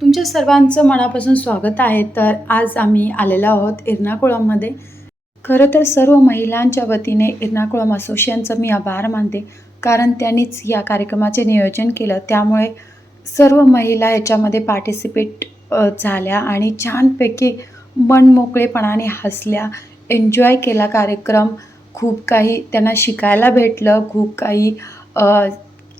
तुमच्या सर्वांचं मनापासून स्वागत आहे. तर आज आम्ही आलेलो आहोत एर्नाकुळममध्ये. खरं तर सर्व महिलांच्या वतीने एर्नाकुळम असोसिएशनचं मी आभार मानते, कारण त्यांनीच या कार्यक्रमाचे नियोजन केलं. त्यामुळे सर्व महिला याच्यामध्ये पार्टिसिपेट झाल्या आणि छानपैकी मनमोकळेपणाने हसल्या, एन्जॉय केला कार्यक्रम. खूप काही त्यांना शिकायला भेटलं, खूप काही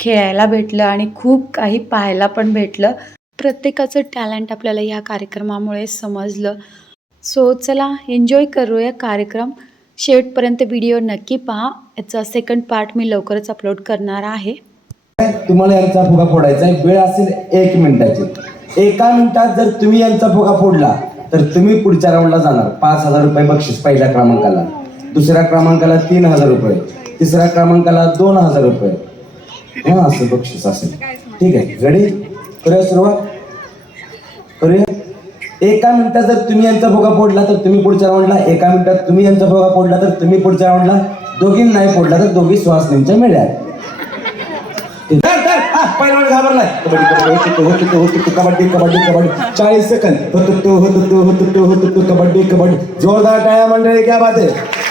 खेळायला भेटलं आणि खूप काही पाहायला पण भेटलं. प्रत्येकाचं टॅलेंट आपल्याला या कार्यक्रमामुळे समजलं. सो चला एन्जॉय करूया कार्यक्रम. शेवटपर्यंत व्हिडिओ नक्की पहा. याचा सेकंड पार्ट मी लवकरच अपलोड करणार आहे. तुम्हाला यांचा फुगा फोडायचा आहे. वेळ असेल 1 मिनिटाची. 1 मिनिटात जर तुम्ही यांचा फुगा फोडला तर तुम्ही पुढच्या राऊंडला जाणार. 5,000 रुपये बक्षीस पहिल्या क्रमांकाला, दुसऱ्या क्रमांकाला 3,000 रुपये, तिसऱ्या क्रमांकाला 2,000 रुपये. असं बक्षीस असेल. ठीक आहे, रेडी? करूया सुरुवात. करूया. 1 मिनिटात जर तुम्ही यांचा फुगा फोडला तर तुम्ही पुढच्या राऊंडला, 1 मिनिटात तुम्ही यांचा फुगा फोडला तर तुम्ही पुढच्या राऊंडला, दोघींना नाही फोडला तर दोघी सुहासनींच्या मिळ्या. पहिला घाबरलाय. कबड्डी कबड्डी कबड्डी 40 सेकंद. कबड्डी कबड्डी. जोरदार टाळ्या मंडळी, क्या बात आहे.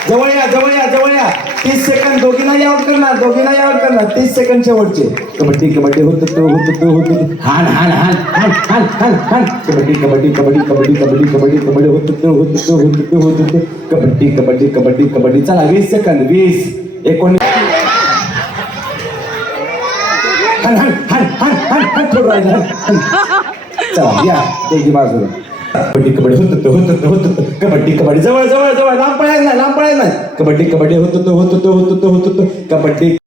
जवळ या जवळ या जवळ या. 30 सेकंद. दोघींनाही आउट करणार, दोघींनाही आउट करणार. 30 सेकंड शेवटचे. कबड्डी कबड्डी हान हान हान हान हान हान हान. कबड्डी कबड्डी कबड्डी कबड्डी कबड्डी कबड्डी कबड्डी कबड्डी कबड्डी कबड्डी कबड्डी. चला 20 सेकंद. 20 19. चला या त्याची बाजूला. कबड्डी कबड्डी होत कबड्डी कबड्डी. जवळ जवळ जवळ. लांब पळायचं नाही, लांब पळायचं नाही. कबड्डी कबड्डी होत कबड्डी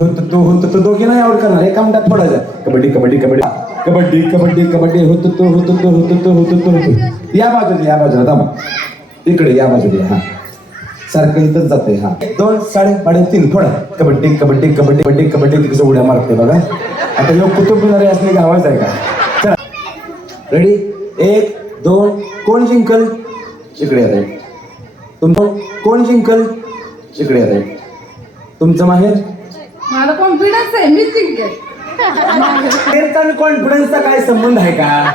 होत. दोघी नाही आउट करणार. 1 मिनिटात फोडायचं. कबड्डी कबड्डी कबड्डी कबड्डी कबड्डी कबड्डी होत. या बाजूला, या बाजूला थांबा. इकडे या बाजूला. हा सारखं इथंच जाते. हा 2 3.5 फोडा. कबड्डी कबड्डी कबड्डी कबड्डी कबड्डी. कसं उड्या मारते बघा. आता योग कुतुब मिनारे असले की आवाज आहे का? चला रेडी. 1 2. कोण जिंकल? इकडे येत. तुमचं कोण जिंकल? इकडे येत. तुमचं माहेर? मला कॉन्फिडन्स आहे, मी जिंकेल. कॉन्फिडन्सचा काय संबंध आहे का?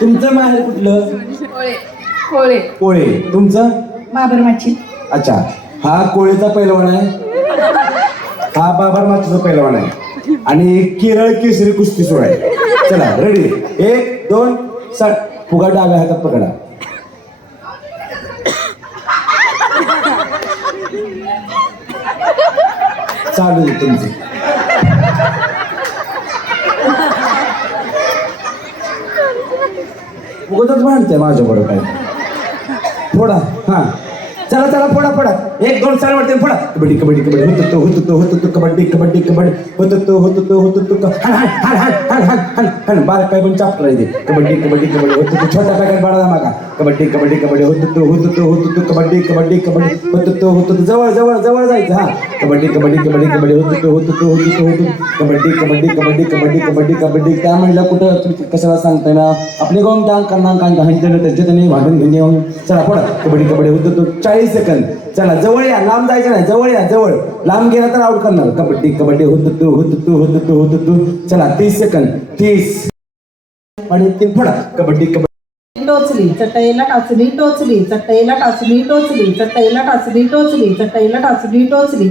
तुमचं माहेर कुठलं? कोळे. कोळे. तुमचं? बाबरमाची. अच्छा, हा कोळीचा पैलवान आहे, हा बाबरमाचीचा पैलवान आहे आणि केरळ केसरी कुस्ती सुरू आहे. चला रेडी. 1 2 3. फुगा डाव्या हातात पकडा. चालू आहे तुमचं. उगाच भांडते माझ्या बरोबर काय. फोडा. हा चला चला फोडा फोडा. 1 2 3 वाटते फोडा. कबड्डी कबड्डी कबड्डी होत कबड्डी कबड्डी कबड्डी होत हन हन हन हन हन हन हन. बार काय पण चाप्टर आहे ते. कबड्डी कबड्डी कबड्डी होत. छोटा पॅकेट बाळा मागा. कबड्डी कबड्डी कबड्डी होत कबड्डी कबड्डी कबड्डी होत. जवळ जवळ जवळ जायचं. हा कबड्डी कबड्डी कबड्डी कबड्डी होत कबड्डी कबड्डी कबड्डी कबड्डी कबड्डी कबड्डी. काय म्हणलं कुठं कशाला सांगताय ना. आपले गाऊन टांग करणार त्यांच्या त्यांनी भांडून घेऊन येऊन. चला फोडा. कबड्डी कबड्डी होत 40 सेकंद. चला जवळ या, लांब जायचं नाही. जवळ या जवळ. लांब गेला तर आउट करणार. कबड्डी कबड्डी होत. चला 30 सेकंद. 30 आणि 3 फोडा. कबड्डी कबड्डी. टोचली चटईला टाचणी टोचली, चटईला टाचणी टोचली, चटईला टाचणी टोचली, चटईला टाचणी टोचली,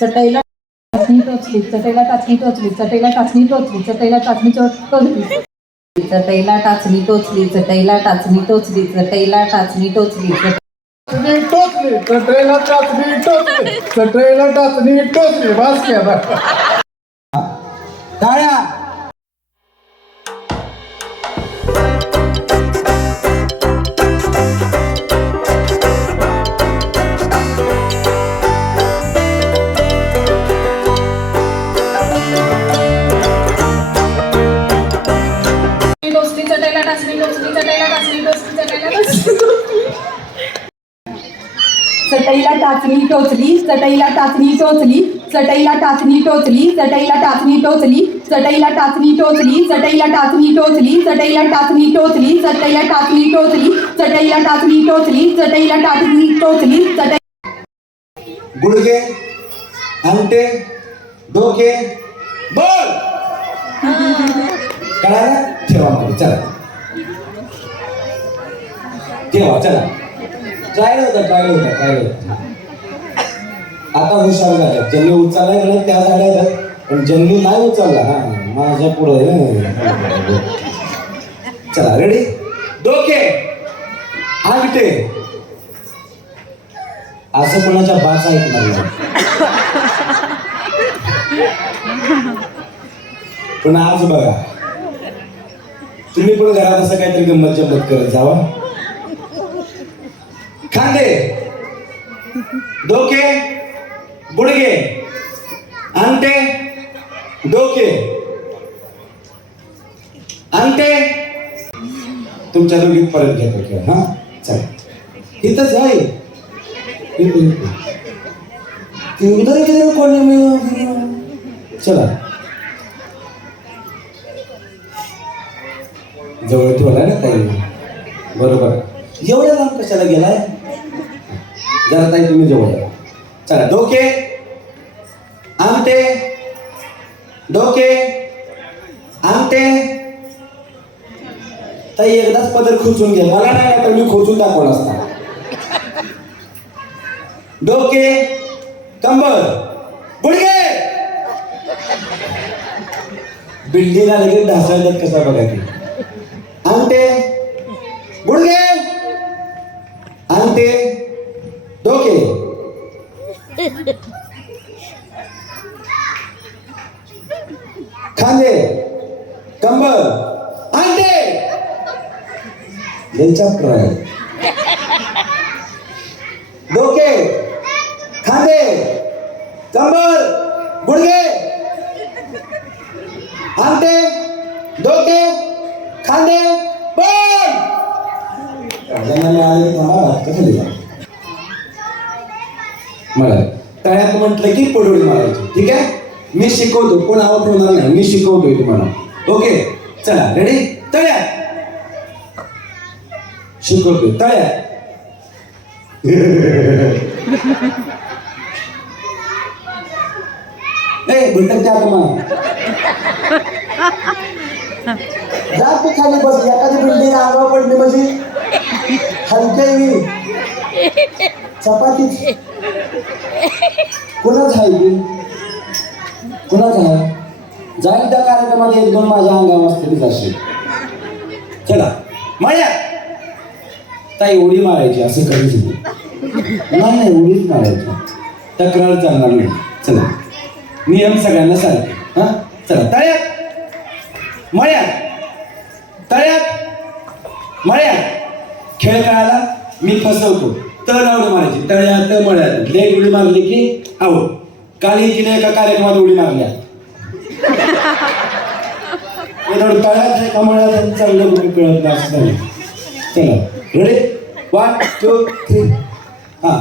चटईला टाचणी टोचली, चटईला टाचणी टोचली, चटईला टाचणी टोचली, चटईला टाचणी टोचली, चटईला टाचणी टोचली, चटईला टाचणी टोचली, चटईला टाचणी टोचली, चटईला टाचणी टोचली, चटईला टाचणी टोचली. बस क्या टाळ्या. चटईला टाचणी टोचली, चटईला टाचणी टोचली, चटईला टाचणी टोचली, चटईला टाचणी टोचली, चटईला टाचणी टोचली, चटईला टाचणी टोचली, चटईला टाचणी टोचली, चटईला टाचणी टोचली, चटईला टाचणी टोचली, चटईला टाचणी टोचली, चटईला टाचणी टोचली, चटईला टाचणी टोचली, चटई. गुडघे, अंगठे, डोके, बोल. कळाला? ठेवा मध्ये. चला ठेवा. चला ट्रायल होता. आता हुशार झाल्या. ज्यांनी उचललाय ना त्या झाल्या, पण ज्यांनी नाही उचलला हा माझ्या पुढे. चला रेडी. डोके अंगठे. असं कोणाच्या बाच ऐकणार नाही. पण आज बघा तुम्ही पण घरात असं काहीतरी गंमत जम्मत करत जावा. खांदे, डोके, गुडघे, अंगठे, डोके, अंगठे. तुमच्या दोघीत परत घेतो खेळ. हा चला इथंच आहे. चला जवळ ठेवलाय ना ताई. बरोबर. एवढ्या लांब कशाला गेलाय? जरा ताई तुम्ही जवळ या. चला डोके अंगठे, डोके अंगठे. ताई एकदाच पदर खोचून घ्या. मला नाही तर मी खोचून दाखवला असता. डोके, कंबर, गुडघे. बिल्डिंग लगेच ढासळतात कसा बघा की. अंगठे, गुडघे, अंगठे, डोके. खांदे, कंबर, अंगठे. चॅप्टर आहे. डोके, खांदे, कंबर, गुडघे, अंगठे, डोके, खांदे. पण मला तळ्यात म्हटलं की पडोळी मारायची. ठीक आहे. मी शिकवतो. कोण आवड होणार नाही. मी शिकवतोय तुम्हाला. ओके चला रेडी. तळ्यात शिकवतोय. तळ्यात भेटत त्या तुम्हाला जा तू खाली बस. एखादी बिल्डिंग अंगावर पडली म्हणजे हलके चपाती. कुणाच आहे? कुणाच आहे? जाईल त्या कार्यक्रमात एक दोन माझ्या अंगावर असते जाशील. चला माया ताई उडी मारायची असं कधीच नाही. उडीच मारायची. तक्रार चालणार नाही. चला नियम सगळ्यांना सारखे. हा चला तळ्यात मळ्यात, तळ्यात मळ्यात. खेळ कळाला? मी फसवतो. तळ उडी मारायची. तळ्यात मळ्यात. लेट उडी मारली की आऊट. काली की एका कार्यक्रमात उडी मारल्या. तळ्यात एका मळ्यात चाललं कुठे कळत नाही. चला रेडी 1 2 3. हा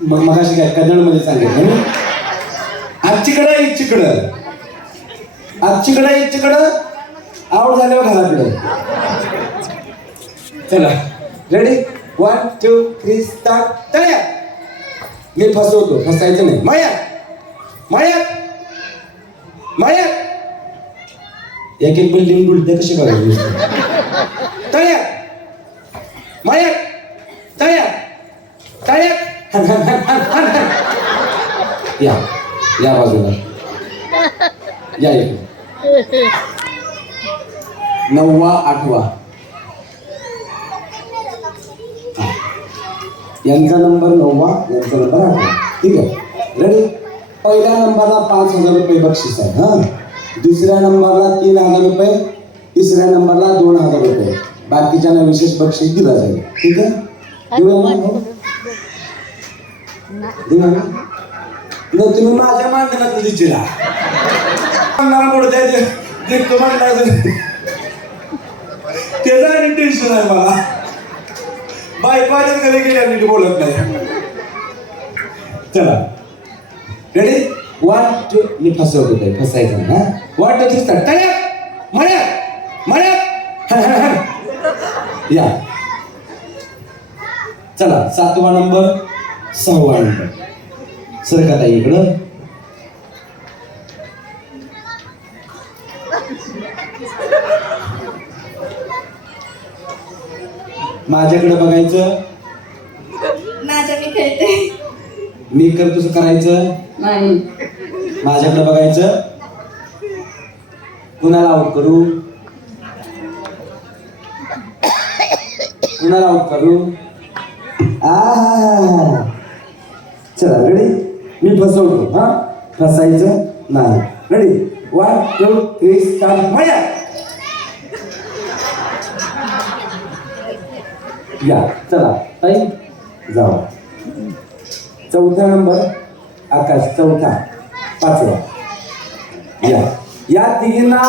मग अशी काय कन्नड मध्ये सांगितलं. आजचीकडं इच्छीकडं, आजचीकडं इच्छीकडं. आवड झाल्यावर घराकडं. चला रेडी 1 2 3 स्टार्ट. तळ्यात. मी फसवतो. फसायचं नाही. मळ्यात मळ्यात मळ्यात. एक एक बिल्डिंग बुलते कशी बघायची. तळ्यात मळ्यात, तळ्यात तळ्यात. या या बाजूला या. इकडे 9वा 8वा यांचा नंबर 9वा, यांचा नंबर 8वा. ठीक आहे रेडी. पहिल्या नंबरला 5,000 रुपये बक्षीस आहे. हा दुसऱ्या नंबरला 3,000 रुपये, तिसऱ्या नंबरला 2,000 रुपये. बाकीच्यांना विशेष बक्षीस दिला जाईल. ठीक आहे. तुम्ही माझ्या मानधनात दिला त्याचा आणि टेन्शन आहे मला. बायपाच्या घरी गेल्या नीट बोलत नाही. चला रेडी 1 2. मी फसवतो ते. फसायचं ना. 1 2 3 स्टार्ट. तळ्यात मळ्यात मळ्यात. या चला 7वा नंबर 6वा नंबर. सरका ताई इकडं. माझ्याकडे बघायचं. माझ्या मी खेळते. मी करतो तसं करायचं नाही. माझ्याकडे बघायचं. कुणाला आउट करू? कुणाला आउट करू? चला रेडी. मी फसवतो. हा फसायचं नाही. Ready 1 2 3 start. माया या चला ताई जावा. चौथा नंबर आकाश. चौथा. पाचवा. या तिघींना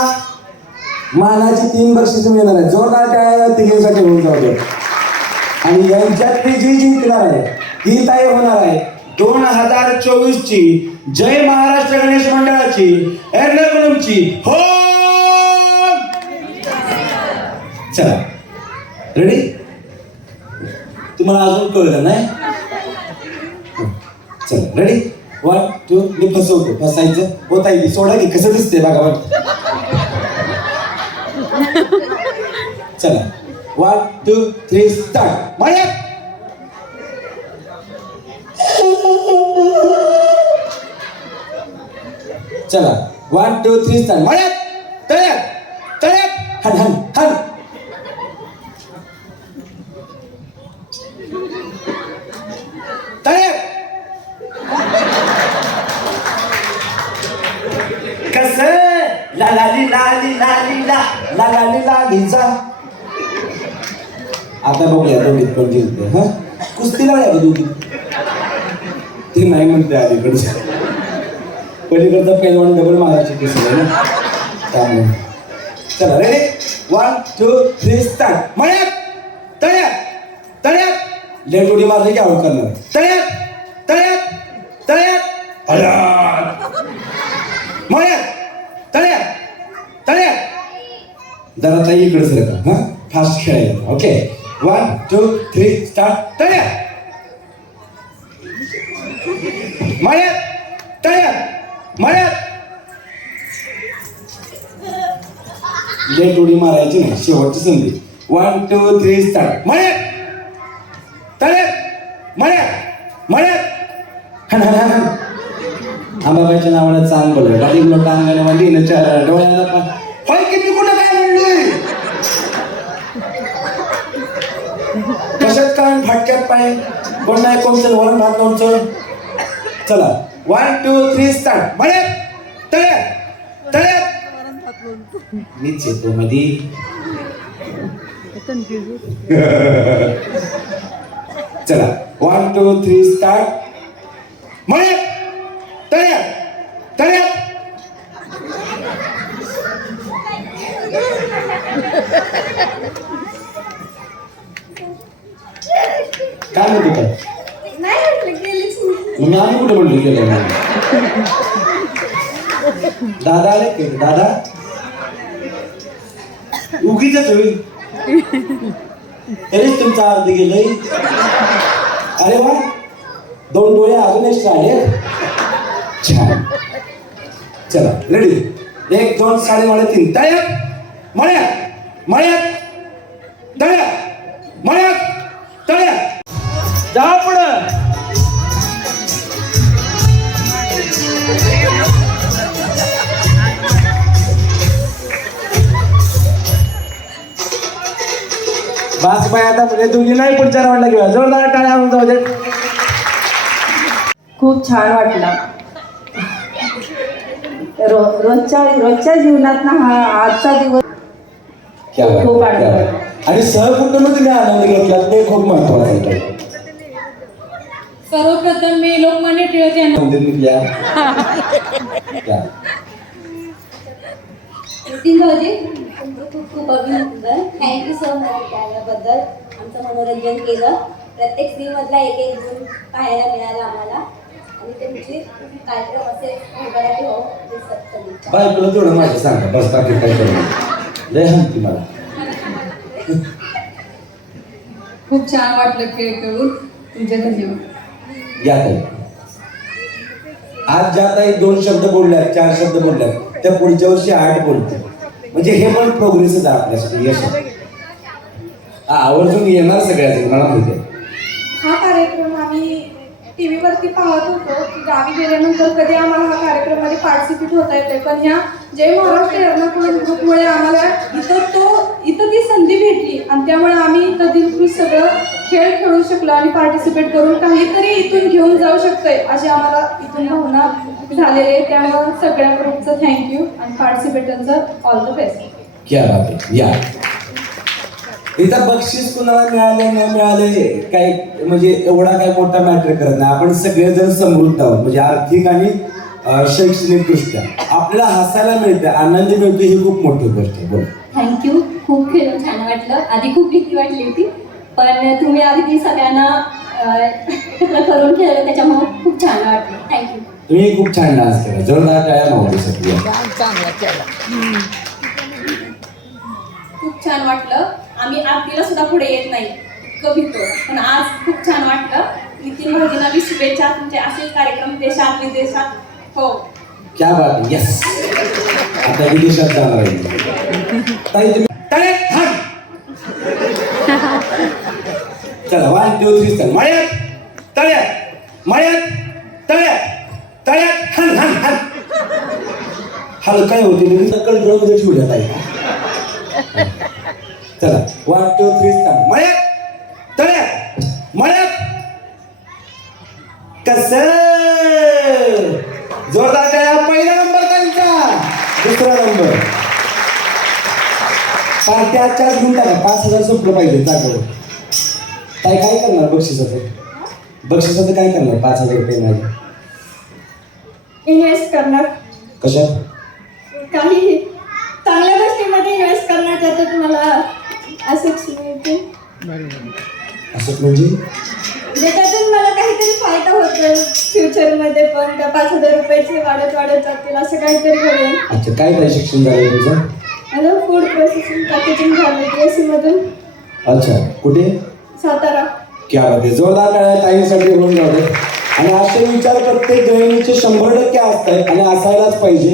मानाची 3 बक्षीस मिळणार आहे. जोरदार टाळ्या तिघींसाठी होऊन जाऊ दे. आणि यांच्यातली जी जिंकणार आहे ती ताई होणार आहे 2024 ची जय महाराष्ट्र गणेश मंडळाची एर्नाकुलमची हो. चला रेडी. तुम्हाला अजून कळलं नाही? चला रेडी 1 2. मी फसवतो. फसायचं होता येईल. सोडा की कसं दिसते बघा बघ. चला 1 2 3 स्टार्ट. माया चला 1 2 3 स्टार्ट. माया तयार तयार. हन हन हन. तयार. कस ला ला ली ला ली ला ली ला ला ला ली ला लीचा. आता बघूया दोघीत कोण जिंकते. हा कुस्ती लावूया का दोघी? ते नाही म्हणते अलीकडचं. पलीकडचा पैलवान डबल मारायची केस आहे ना त्यामुळे. चला रेडी 1 2 3 स्टार्ट. मळ्यात तळ्यात तळ्यात. लेट उडी मारली की आउट करणार. तळ्यात तळ्यात तळ्यात. अड्यात. मळ्यात तळ्यात तळ्यात. जरा ताई इकडे सरका. हा फास्ट खेळायला. Okay 1 2 3 start. तळ्यात मळ्यात तळ्यात मळ्यात. लेट उडी मारायची नाही. शेवटची संधी. 1 2 3 स्टार्ट. मळ्यात तळ्यात मळ्यात मळ्यात. हन हन हन. अंबाबाईच्या नावानं चांग बोलव. गाडी लोटा अंगाने वाली न चार डोळ्याला पा. होय की मी कुठं काय म्हणलोय? कशात काय फाटक्यात पाय. कोण नाही कोणचं वरण भात लोणचं. चला 1 2 3 स्टार्ट. मळ्यात तळ्यात तळ्यात. मीच येतो मधी. चला 1 2 3 स्टार्ट. मळ्यात तळ्यात तळ्यात. काय म्हणते काय? नाही म्हटलं गेलीच नाही. मग आम्ही कुठे म्हणलो गेलो? दादा आले की दादा उगीच होईल. तरीच तुमचा अर्ध गेलंय. अरे वा 2 डोळे अजून एक्स्ट्रा आले. छान. चला रेडी 1 2 3 तळ्यात मळ्यात मळ्यात तळ्यात मळ्यात तळ्यात. जा पुढं. बास बाय. आता म्हणजे दोघी नाही पुढच्या राऊंडला घेऊया. जोरदार टाळ्या होऊन जाऊ दे. खूप छान वाटलं. रोजच्या जीवनात ना हा आजचा दिवस क्या बात, खूप क्या आनंद. बात. आणि सहकुटुंब तुम्ही आनंद घेतला ते खूप महत्वाचं आहे. सर्वप्रथम मी लोकमान्य टिळक यांना नितीन भाऊजी तुमचं खूप खूप अभिनंदन. थँक्यू सो मच त्याबद्दल. आमचं मनोरंजन केलं. प्रत्येक सीमधला एक एक गुण पाहायला मिळाला आम्हाला. आणि तुमची कार्यक्रम असे भरभराटी हो हे सत्य. बायकोला तेवढं माझं सांगा बस. बाकी काय करू लय हंती मला. खूप छान वाटलं खेळ खेळून. तुमचे धन्यवाद. या ताई आज ज्या ताई 2 शब्द बोलल्यात 4 शब्द बोलल्यात त्या पुढच्या वर्षी 8 बोलते. म्हणजे हे पण प्रोग्रेसच आहे आपल्यासाठी. यश आवर्जून येणार सगळ्याच मला माहिती आहे. हा कार्यक्रम आम्ही टी व्हीवरती पाहत होतो की गावी गेल्यानंतर कधी आम्हाला हा कार्यक्रमामध्ये पार्टिसिपेट होता येते, पण ह्या जय महाराष्ट्र एर्नाकुलम ग्रुपमुळे आम्हाला इथं ती संधी भेटली आणि त्यामुळे आम्ही इथं दिलखुश सगळं खेळ खेळू शकलो आणि पार्टिसिपेट करून काहीतरी इथून घेऊन जाऊ शकतोय अशी आम्हाला इथून भावना झालेली आहे. त्यामुळे सगळ्या ग्रुपचं थँक्यू आणि पार्टिसिपेटरचं ऑल द बेस्ट. क्या बात आहे. या इथं बक्षीस कुणाला मिळाले न मिळाले काय म्हणजे एवढा काय मोठा मॅटर करत नाही. आपण सगळेजण समृद्ध आहोत म्हणजे आर्थिक आणि शैक्षणिक दृष्ट्या आपल्याला हसायला मिळते, आनंद मिळतो, ही खूप मोठी गोष्ट आहे. बोल. थँक्यू. खूप खेळून छान वाटलं. आधी खूप भीती वाटली होती, पण तुम्ही अगदी सगळ्यांना एकत्र करून खेळलं, त्याच्यामुळे खूप छान वाटलं. थँक्यू. तुम्ही खूप छान डान्स केला, जोरदार टाळ्या मावलीसाठी. खूप छान वाटलं. आम्ही आरतीला सुद्धा पुढे येत नाही, इतकं भीतो, पण आज खूप छान वाटलं. नितीन भाऊजींना बी शुभेच्छा. तुमचे असेच कार्यक्रम देशात विदेशात हो. क्या बात आहे. यस, आता विदेशात जाणार आहे. ताई तुम्ही टाळ्या थांब. चला 1 2 3 चल. मळ्यात तळ्यात, मळ्यात तळ्यात, तळ्यात हन हन हन. हल काय होते मी कंट्रोलमध्ये ठेवण्यात आहे. चला 1 2 3 चल. मळ्यात तळ्यात, मळ्यात कसं. जोरदार टाळ्या. पहिला नंबर त्यांचा, दुसरा नंबर. पार्ट्या 4 घेऊन टाका. 5000 संपलं पाहिजे जागेवर. काय काय करणार बक्षिसाचं? बक्षिसाचं काय करणार 5000 रुपये माझे? इन्व्हेस्ट करणार, कशात? काही चांगल्या गोष्टीमध्ये इन्व्हेस्ट करणार, त्याच्यात मला असेच मिळते, असं म्हणजे ज्याच्यातून मला काहीतरी फायदा होतो फ्युचरमध्ये, पण त्या 5000 रुपयाचे वाढत वाढत जातील असं काहीतरी करेन. अच्छा, काय काय शिक्षण झालं तुमचं? माझं फूड प्रोसेसिंग पॅकेजिंग झालं BSc मधून. अच्छा, कुठे? सातारा. क्या बात आहे. जोरदार टाळ्या ताईंसाठी होऊन जाऊ. आणि असे विचार प्रत्येक गृहिणीचे 100% असतात आणि असायलाच पाहिजे.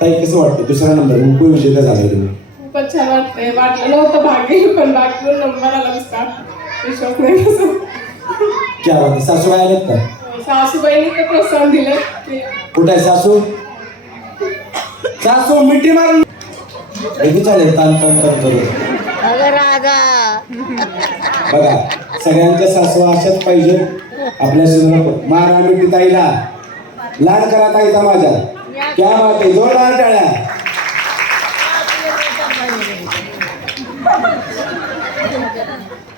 ताई कसं वाटतं? दुसरा नंबर उपविजेता झाले तुम्ही. खूपच छान वाटतंय. वाटलं नव्हतं भाग्य, पण भाग्यवर नंबर आला नसता, विश्वास नाही कसं. क्या बात आहे. सासू आलेत का? सासूबाईंनी तर प्रोत्साहन दिलं की कुठे आहे सासू? सासू मिठी मारून चालेल. तान तान तान करू. बघा, सगळ्यांच्या सासू अशाच पाहिजे आपल्या शरीरात. मारा मिठी ताईला, लाड करा ताईचा माझ्या. क्या बात आहे. जोरदार टाळ्या.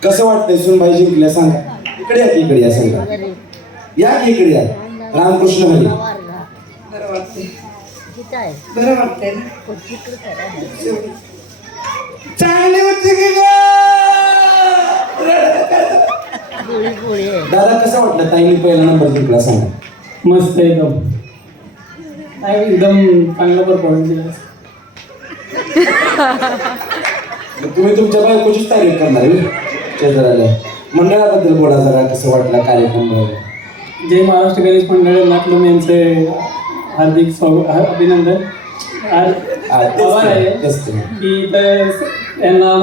कसं वाटतंय सुनबाई जिंकल्या सांगा. इकडे या, इकडे या सांगा. या की इकडे या. रामकृष्ण हरी. बरं वाटतंय. चांगली होती की गं? दादा कसं वाटलं ताईने पहिला नंबर जिंकला सांगा. मस्त एकदम चांगला परफॉर्मन्स दिला. तुम्ही तुमच्या बायकोचीच तारीफ करणार आहे शेजाऱ्याला. मंडळाबद्दल बोला जरा, कसं वाटलं कार्यक्रम? जय महाराष्ट्र गणेश मंडळ एर्नाकुलम यांचे हार्दिक अभिनंदन. आभार आहे की यांना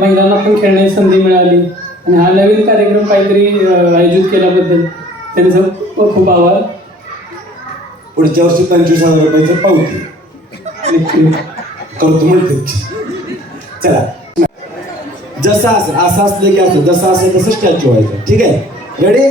महिलांना पण खेळण्याची संधी मिळाली आणि हा नवीन कार्यक्रम काहीतरी आयोजित केल्याबद्दल त्यांचं खूप आभार. पुढच्या वर्षी 25,000 रुपयाचं पावती करतो म्हणते. चला, जसं असं असलं की असं, जसं असेल तसं स्टॅच्यू व्हायचं. ठीक आहे, रेडी?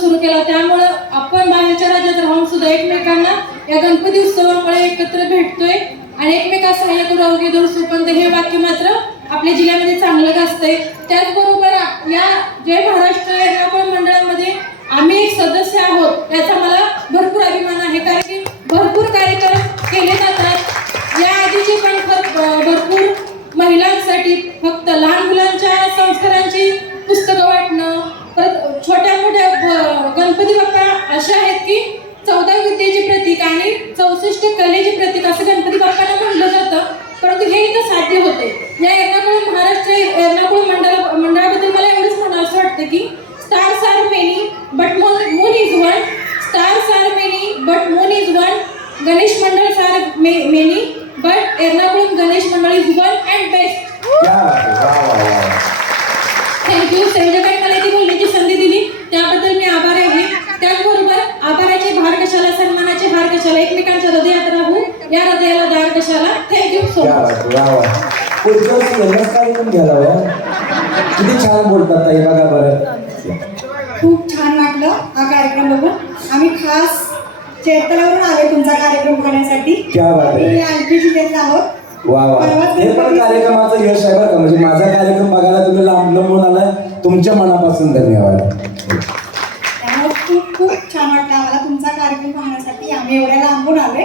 सुरू केला, त्यामुळे आपण बाहेरच्या राज्यात राहून सुद्धा एकमेकांना या गणपती उत्सवामुळे एकत्र भेटतोय आणि एकमेकांना सहाय्य करू अवघे दूर सुपंत हे वाक्य मात्र आपल्या जिल्ह्यामध्ये चांगलं गाजतंय. त्याचबरोबर या जय महाराष्ट्र एर्नाकुलम मंडळामध्ये आम्ही एक सदस्य आहोत याचा मला भरपूर अभिमान आहे, कारण की भरपूर कार्यक्रम केले जातात. या आधीचे पण भरपूर महिलांसाठी फक्त लहान मुलांच्या संस्कारांची पुस्तकं वाटणं, परत छोट्या मोठ्या गणपती बाप्पा अशा आहेत की 14 विद्येचे प्रतीक आणि 64 कलेचे प्रतीक असं गणपती बाप्पांना म्हणलं जातं, परंतु हे इथं साध्य होते. या एर्नाकुलम मंडळाबद्दल मला एवढंच म्हणावं वाटतं की stars are many but moon is one. Stars are many but moon is one. Ganesh मंडळ are many but Ernakulam Ganesh मंडळ is one and best. Thank you. संयोजकांनी मला इथे बोलण्याची संधी दिली त्याबद्दल मी आभार आहे. त्याचबरोबर आभाराचे भार कशाला, सन्मानाचे हार कशाला, एकमेकांच्या हृदयात राहू, या हृदयाला दार कशाला. Thank you so much. कार्यक्रम घ्यायला किती छान बोलतात ताई, बघा बरं. खूप छान वाटलं हा कार्यक्रम बघून. आम्ही खास चेतलावरून आलो तुमचा कार्यक्रम बघण्यासाठी. क्या बात आहे. मी आणखी जिल्ह्यात आहोत. वा वा, हे पण कार्यक्रमाचं यश आहे बरं का. म्हणजे माझा कार्यक्रम बघायला तुम्ही लांब लांबून आलाय, तुमच्या मनापासून धन्यवाद. त्यामुळे खूप खूप छान वाटलं आम्हाला तुमचा कार्यक्रम पाहण्यासाठी. आम्ही एवढ्या लांबून आलोय,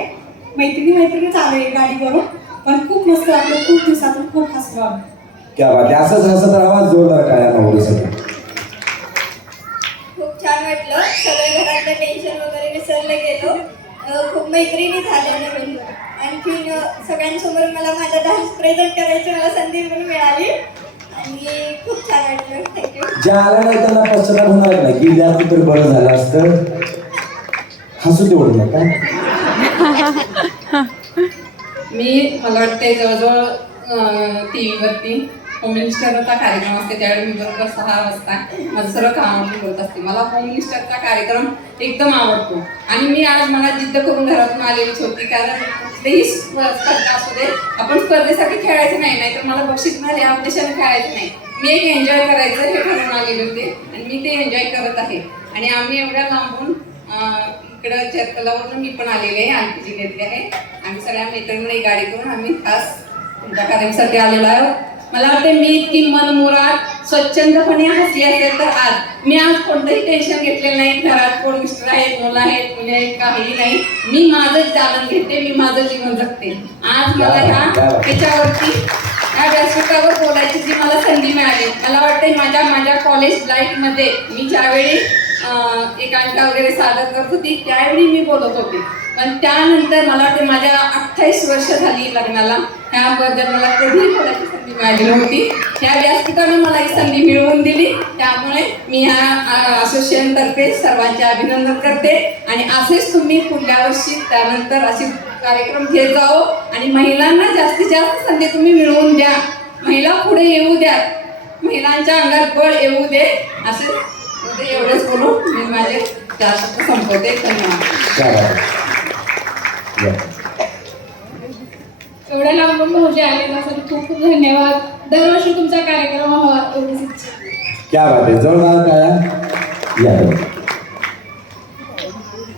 मैत्रिणीच आलोय गाडीवरून, पण खूप मस्त वाटलं. खूप दिवसातून खूप हसलो आम्ही. क्या बात आहे. असंच हसत राहा, जोरदार काय माऊलीसाठी. खूप छान वाटलं. सगळ्या घरातलं टेन्शन वगैरे विसरलं गेलो. खूप मैत्रिणी झाल्या नवीन. आणखीन सगळ्यांसमोर मला माझा डान्स प्रेझेंट करायची मला संधी पण मिळाली आणि खूप छान वाटलं. थँक्यू. ज्या आल्या नाही त्यांना पश्चाताप होणार नाही की जास्त तरी बरं झालं असतं. हसू तेवढं नका. मला वाटते जवळजवळ TV वरती होम मिनिस्टरचा कार्यक्रम असते त्यावेळी मी बरोबर 6 वाजता माझं सर्व कामावरती बोलत असते. मला होम मिनिस्टरचा कार्यक्रम एकदम आवडतो आणि मी आज मला जिद्द करून घरातून आलेलीच होती, कारण कुठलीही स्पर्धा असू दे, आपण स्पर्धेसाठी खेळायचं नाही, तर मला बक्षीस मिळाले या उद्देशाने खेळायचं नाही. मी एक एन्जॉय करायचं हे ठरवून आलेले होते आणि मी ते एन्जॉय करत आहे. आणि आम्ही एवढ्या लांबून इकडं चेतलावरून मी पण आलेले आहे, आणखी जिल्ह्यातले आहे. आम्ही सगळ्या मैत्रिणींना गाडी करून आम्ही खास तुमच्या कार्यक्रमासाठी आलेलो आहोत. मला वाटते मी इतकी मनमुराद स्वच्छंदपणे हसली असेल तर आज कोणतंही टेन्शन घेतलेलं नाही. घरात कोण मिस्टर आहेत, मुलं आहेत, मुले आहेत, काही नाही. मी माझंच चालन घेते, मी माझं जीवन जगते. आज मला ह्याच्यावरती या व्यासपीठावर बोलायची जी मला संधी मिळाली. मला वाटते माझ्या कॉलेज लाईफमध्ये मी ज्यावेळी एकांकिका वगैरे सादर करत होती त्यावेळी मी बोलत होते, पण त्यानंतर मला वाटते माझ्या 28 वर्ष झाली लग्नाला, ह्याबद्दल मला कधीही बोलायची संधी मिळाली नव्हती. ह्या व्यासपीठाने मला ही संधी मिळवून दिली. त्यामुळे मी ह्या असोसिएशनतर्फे सर्वांचे अभिनंदन करते आणि असेच तुम्ही पुढल्या वर्षी त्यानंतर असे कार्यक्रम घेत जाओ आणि महिलांना जास्तीत जास्त संधी तुम्ही मिळवून द्या. महिला पुढे येऊ द्या, महिलांच्या अंगात बळ येऊ दे. असे एवढंच बोलून मी माझे जास्त संपवते. धन्यवाद. एवढ्या लांबून भाऊजी आले त्यासाठी खूप खूप धन्यवाद. दरवर्षी तुमचा कार्यक्रम व्हावा एवढीच इच्छा. क्या बात आहे. जोरदार काय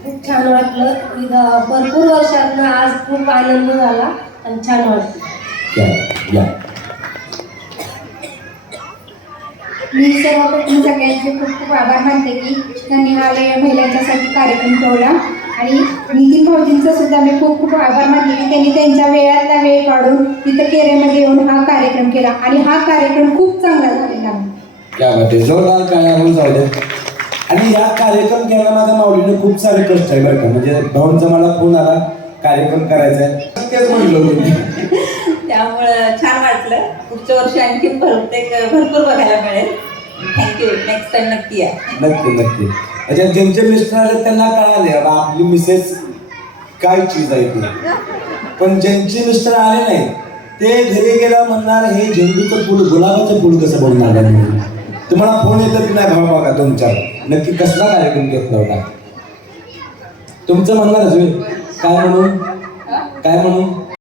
खूप छान वाटलं. भरपूर वर्षातनं आज खूप आनंद झाला आणि छान वाटलं. मी सर्वप्रथम सगळ्यांचे खूप खूप आभार मानते की त्यांनी आले महिलांच्यासाठी कार्यक्रम ठेवला. आणि नितीन भाऊजींचा सुद्धा मी खूप खूप आभार मानते की त्यांनी त्यांच्या वेळातला वेळ काढून तिथं केरेमध्ये येऊन हा कार्यक्रम केला आणि हा कार्यक्रम खूप चांगला झालेला आहे. क्या बात आहे. जोरदार काय होऊन जाऊ दे. आणि या कार्यक्रम घ्यायला माझ्या माऊलीने खूप सारे कष्ट आहे बरं का. म्हणजे भाऊंचा मला फोन आला कार्यक्रम करायचा आहे, तेच म्हणलं. त्यामुळं छान वाटलं. पुढच्या वर्षी आणखी भरपूर बघायला मिळेल. थँक्यू. नेक्स्ट टाइम नक्की या. नक्की. अच्छा, ज्यांचे मिस्टर आले त्यांना कळाले आपली मिसेस काय चीज आहे ती, पण ज्यांचे मिस्टर आले नाही ते घरी गेला म्हणणार हे झेंडूचं फुल गुलाबाचं फुल कसं बनणार आहे म्हणून. तुम्हाला फोन येतो की नाही भाऊ बघा 2-4 नक्की कसला कार्यक्रम घेतला होता तुमचं म्हणणारच काय म्हणून